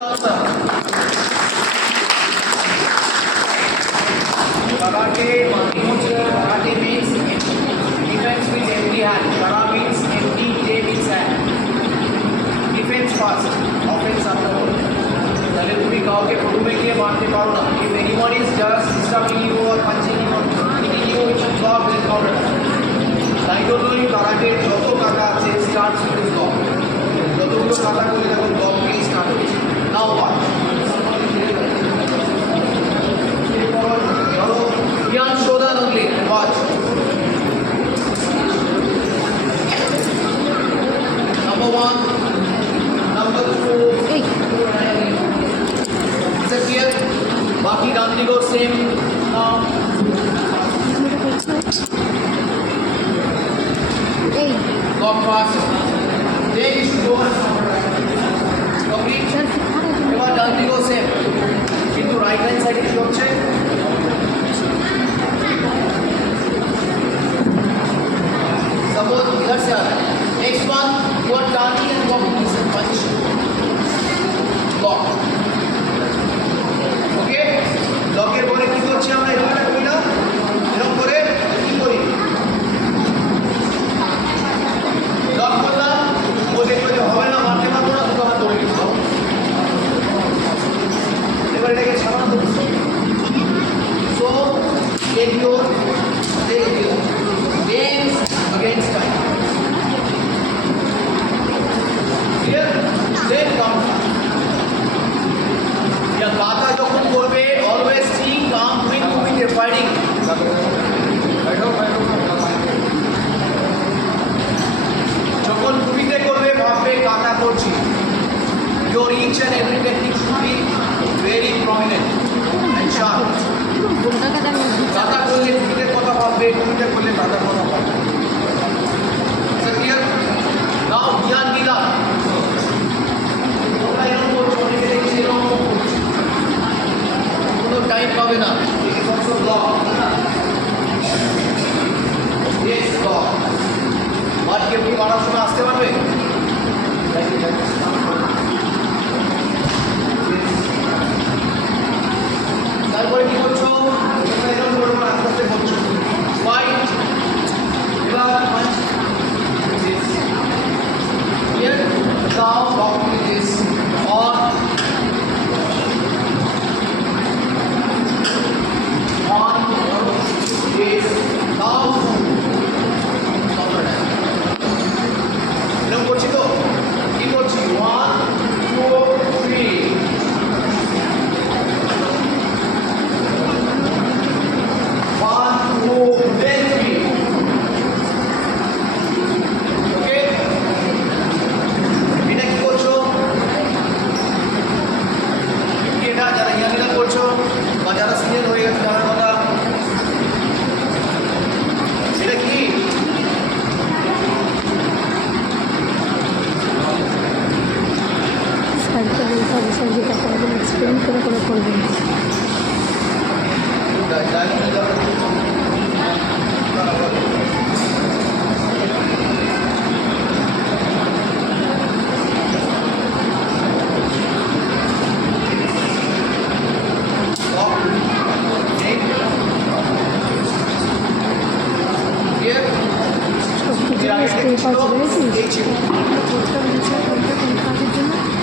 Karate, karate means defense with empty hand. Kara means empty, K means hand. Defense first, offense afterward. তাহলে তুমি কাউকে প্রথমে গিয়ে মারতে পারো না। If anyone is just disturbing you or punching you or hitting you, you should block with counter. তাই জন্যই কারাটের যত কাটা আছে starts with block. যতগুলো কাটা করে দেখো block দিয়ে স্টার্ট হচ্ছে। Now what? Beyond shoulder only. Watch. Number 1, number 2. Is it clear? बाकी डाल दी को same. Now. Lock fast. Then you should go and complete. এবার ডাল दी को सेम. কিন্তু রাইট হ্যান্ড সাইডে কি হচ্ছে? Suppose इधर से आ रहा है. Next one, you are turning and walking in same position. Lock. Okay? Lock এর পরে কি করছি আমরা এটা করি না? এরকম করে কি করি? লক করলাম, ও দেখবে যে হবে না, মারতে পারবো না, দুটো হাত ধরে নিচ্ছি। এবার এটাকে সামান্য করছি। So, take your hands against time. Clear? Then count. या काटा যখন করবে always think calm when moving your fighting. যখন কুপিতে করবে ভাববে কাটা করছি। Your each and every technique should be very prominent and sharp. কাটা করলে কুপিতে কথা ভাববে, কুপিতে করলে কাটার কথা ভাববে। Is that clear? Now ধ্যান দিলাম। তোমরা এরকম করছো, অনেকে দেখছি এরকম করছো। কোনো টাইম পাবে না। It is also block. Yes, block. আর কেউ কি মারার সময় আসতে পারবে? তারপরে কি করছো? এরকম করে আস্তে আস্তে করছো। Fight. এবার punch. This. Here. Now block with this. On. On. This. Now. এরকম করছি তো? কি করছি? 1, 2, 3.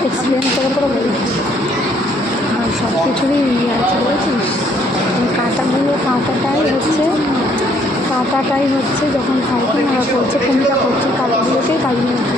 এক্সপ্লেন করে বলি আর সব কিছুরই আছে বলেছিস। কাঁটাটাই হচ্ছে যখন ফাইটিং ওরা করছে, কোনটা করছে, কাঁটাগুলোকেই কাজে হচ্ছে।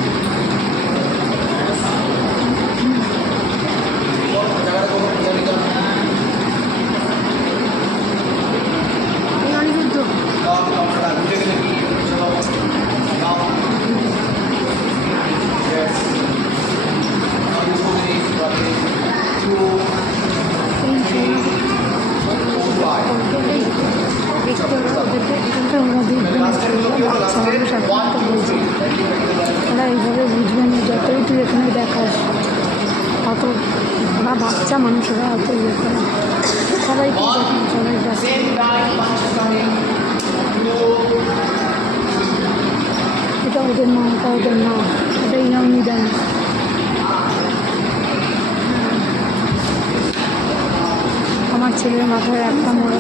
ওরা এইভাবে বুঝবে না, যতই তুই এখানে দেখাস অত ওরা বাচ্চা মানুষেরা অত ইয়ে করে সবাই সবাই এটা ওদের না, এটা ওদের না, এটা ইয়ং নিদান। আমার ছেলের মাথায় একটা মোড়া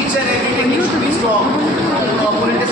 Each and every technique should be strong. Opponent is